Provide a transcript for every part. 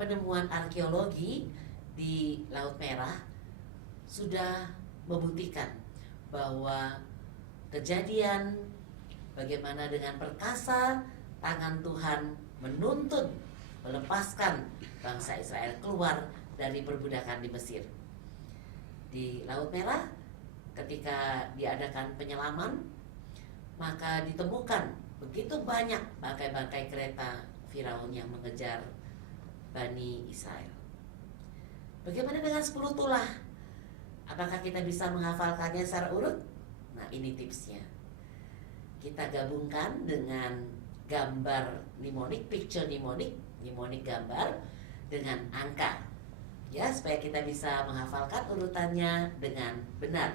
penemuan arkeologi di Laut Merah sudah membuktikan bahwa kejadian bagaimana dengan perkasa tangan Tuhan menuntun, melepaskan bangsa Israel keluar dari perbudakan di Mesir. Di Laut Merah ketika diadakan penyelaman, maka ditemukan begitu banyak bangkai-bangkai kereta Firaun yang mengejar Bani Israel. Bagaimana dengan 10 tulah? Apakah kita bisa menghafalkannya secara urut? Nah, ini tipsnya. Kita gabungkan dengan gambar mnemonik, picture mnemonik gambar dengan angka. Ya, supaya kita bisa menghafalkan urutannya dengan benar.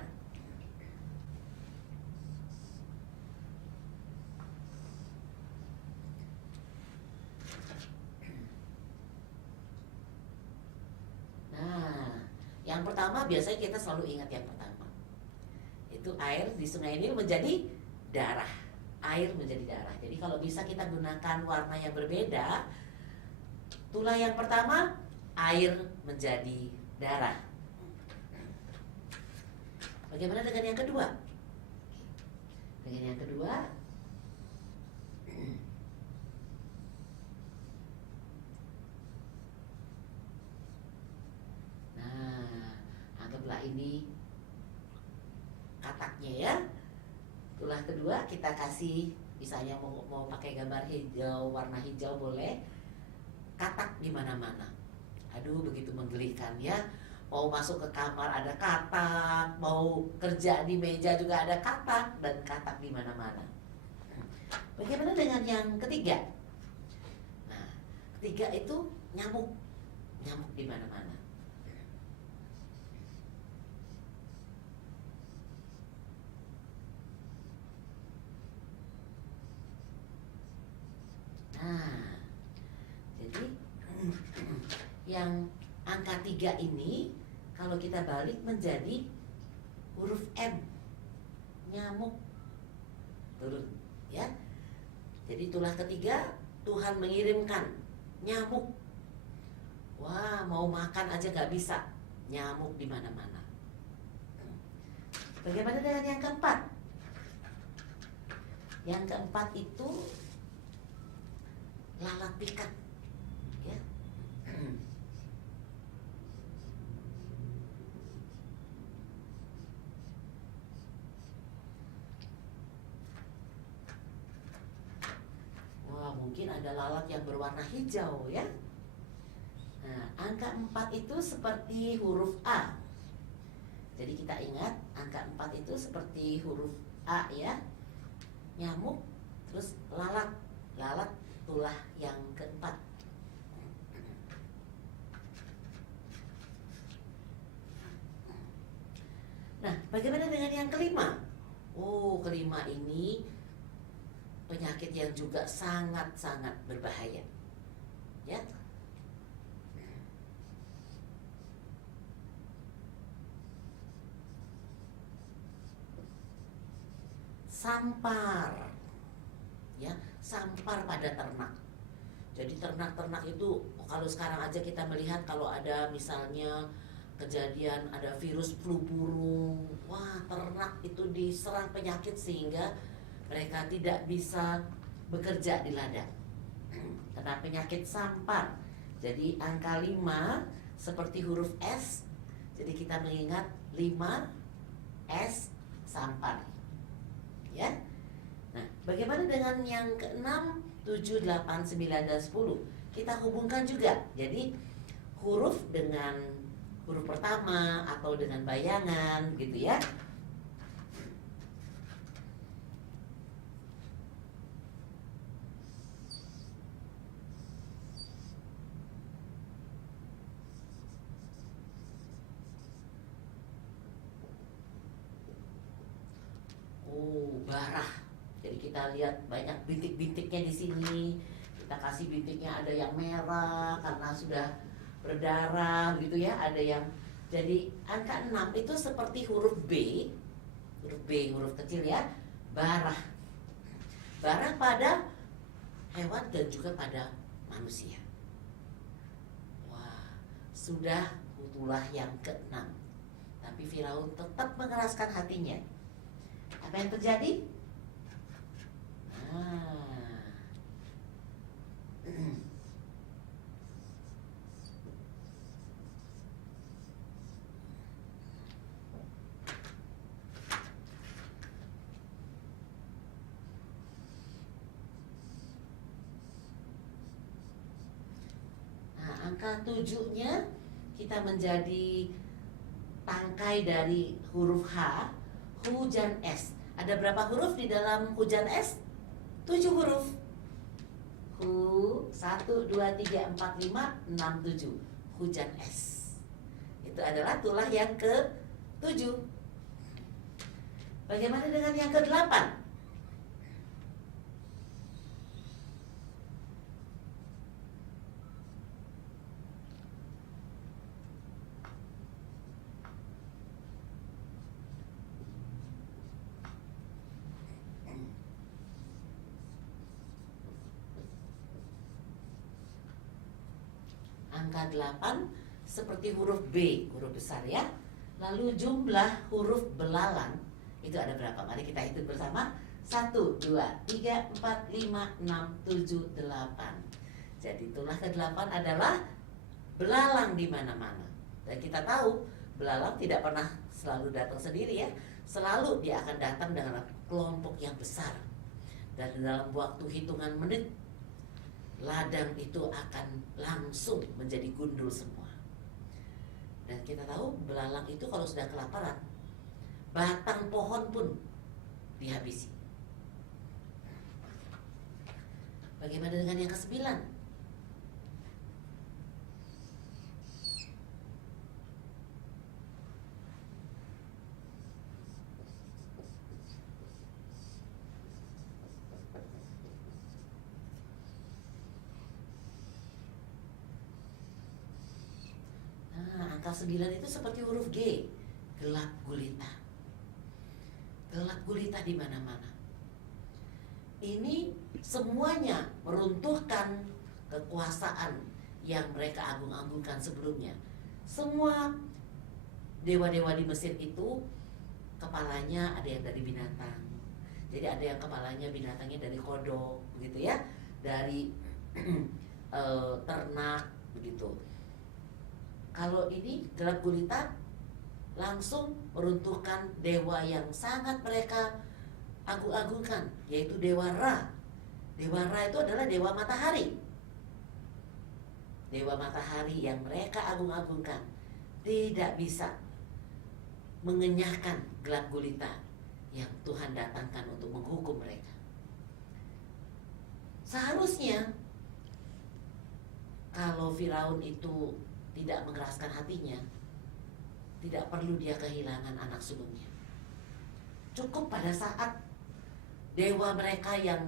Nah, yang pertama biasanya kita selalu ingat yang pertama. Itu air di Sungai Nil menjadi darah. Air menjadi darah. Jadi kalau bisa kita gunakan warna yang berbeda. Tulah yang pertama, air menjadi darah. Bagaimana dengan yang kedua? Dengan yang kedua, nah, anggaplah ini kataknya ya. Tulah kedua kita kasih, misalnya mau pakai gambar hijau, warna hijau boleh. Katak di mana-mana. Aduh, begitu menggelikan ya. Mau masuk ke kamar ada katak, mau kerja di meja juga ada katak, dan katak di mana-mana. Bagaimana dengan yang ketiga? Nah, ketiga itu nyamuk. Nyamuk di mana-mana. Nah, jadi yang angka 3 ini kalau kita balik menjadi huruf M, nyamuk turun ya. Jadi tulah ketiga Tuhan mengirimkan nyamuk. Wah, mau makan aja gak bisa, nyamuk di mana-mana. Bagaimana dengan yang keempat? Yang keempat itu lalat pikat ya. Wah, mungkin ada lalat yang berwarna hijau ya. Nah, angka 4 itu seperti huruf A. Jadi kita ingat angka 4 itu seperti huruf A ya. Nyamuk, terus lalat. Lalat tulah yang keempat. Nah, bagaimana dengan yang kelima? Oh, kelima ini penyakit yang juga sangat-sangat berbahaya. Ya. Sampar. Ya, sampar pada ternak. Jadi ternak-ternak itu kalau sekarang aja kita melihat kalau ada misalnya kejadian ada virus flu burung, wah ternak itu diserang penyakit sehingga mereka tidak bisa bekerja di ladang karena penyakit sampar. Jadi angka 5 seperti huruf S. Jadi kita mengingat 5 S sampar. Ya. Nah, bagaimana dengan yang ke-6, 7, 8, 9, dan 10? Kita hubungkan juga. Jadi huruf dengan huruf pertama atau dengan bayangan gitu ya. Oh, barah. Jadi kita lihat banyak bintik-bintiknya di sini. Kita kasih bintiknya, ada yang merah karena sudah berdarah gitu ya, ada yang jadi angka 6 itu seperti huruf B, huruf kecil ya, barah. Barah pada hewan dan juga pada manusia. sudah tulah yang keenam. Tapi Firaun tetap mengeraskan hatinya. Apa yang terjadi? Nah, angka 7-nya kita menjadi tangkai dari huruf H, hujan es. Ada berapa huruf di dalam hujan es? 7 huruf. 1, 2, 3, 4, 5, 6, 7. Hujan es. Itu adalah tulah yang ke-7. Bagaimana dengan yang ke-8? Angka 8 seperti huruf B, huruf besar ya. Lalu jumlah huruf belalang itu ada berapa? Mari kita hitung bersama. 1, 2, 3, 4, 5, 6, 7, 8. Jadi tulah ke-8 adalah belalang di mana-mana. Dan kita tahu belalang tidak pernah selalu datang sendiri ya. Selalu dia akan datang dengan kelompok yang besar. Dan dalam waktu hitungan menit ladang itu akan langsung menjadi gundul semua. Dan kita tahu belalang itu kalau sudah kelaparan, batang pohon pun dihabisi. Bagaimana dengan yang ke-9? Angka 9 itu seperti huruf G, gelap gulita. Gelap gulita di mana-mana. Ini semuanya meruntuhkan kekuasaan yang mereka agung-agungkan sebelumnya. Semua dewa-dewa di Mesir itu kepalanya ada yang dari binatang. Jadi ada yang kepalanya binatangnya dari kodok, begitu ya, dari ternak, begitu. Kalau ini gelap gulita langsung meruntuhkan dewa yang sangat mereka agung-agungkan, yaitu Dewa Ra. Dewa Ra itu adalah dewa matahari. Dewa matahari yang mereka agung-agungkan tidak bisa mengenyahkan gelap gulita yang Tuhan datangkan untuk menghukum mereka. Seharusnya kalau Firaun itu tidak mengeraskan hatinya, tidak perlu dia kehilangan anak sulungnya. Cukup pada saat dewa mereka yang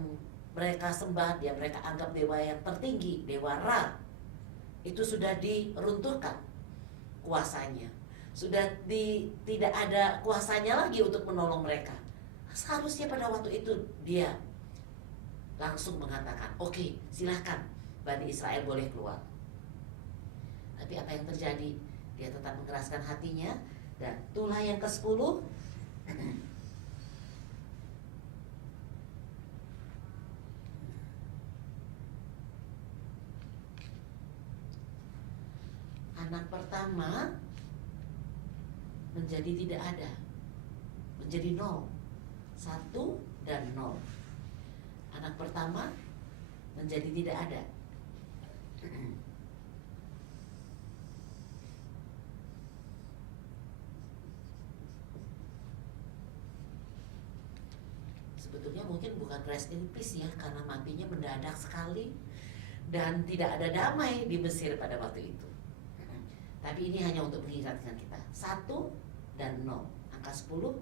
mereka sembah, yang mereka anggap dewa yang tertinggi, Dewa Ra, itu sudah diruntuhkan kuasanya. Sudah tidak ada kuasanya lagi untuk menolong mereka. Seharusnya pada waktu itu dia langsung mengatakan, oke, silahkan Bani Israel boleh keluar. Tapi apa yang terjadi? Dia tetap mengeraskan hatinya. Dan tulah yang ke-10 anak pertama menjadi tidak ada, menjadi 0. 1 dan 0. Anak pertama menjadi tidak ada. Sebetulnya mungkin bukan rest in peace ya, karena matinya mendadak sekali dan tidak ada damai di Mesir pada waktu itu. Tapi ini hanya untuk mengingatkan kita. 1 dan 0. Angka 10,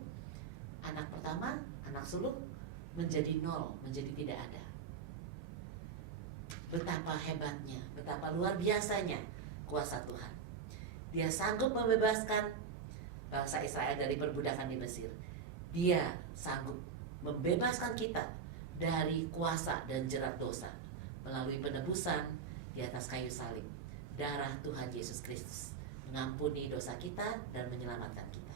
anak pertama, anak sulung menjadi 0, menjadi tidak ada. Betapa hebatnya, betapa luar biasanya kuasa Tuhan. Dia sanggup membebaskan bangsa Israel dari perbudakan di Mesir. Dia sanggup membebaskan kita dari kuasa dan jerat dosa melalui penebusan di atas kayu salib, darah Tuhan Yesus Kristus. mengampuni dosa kita dan menyelamatkan kita.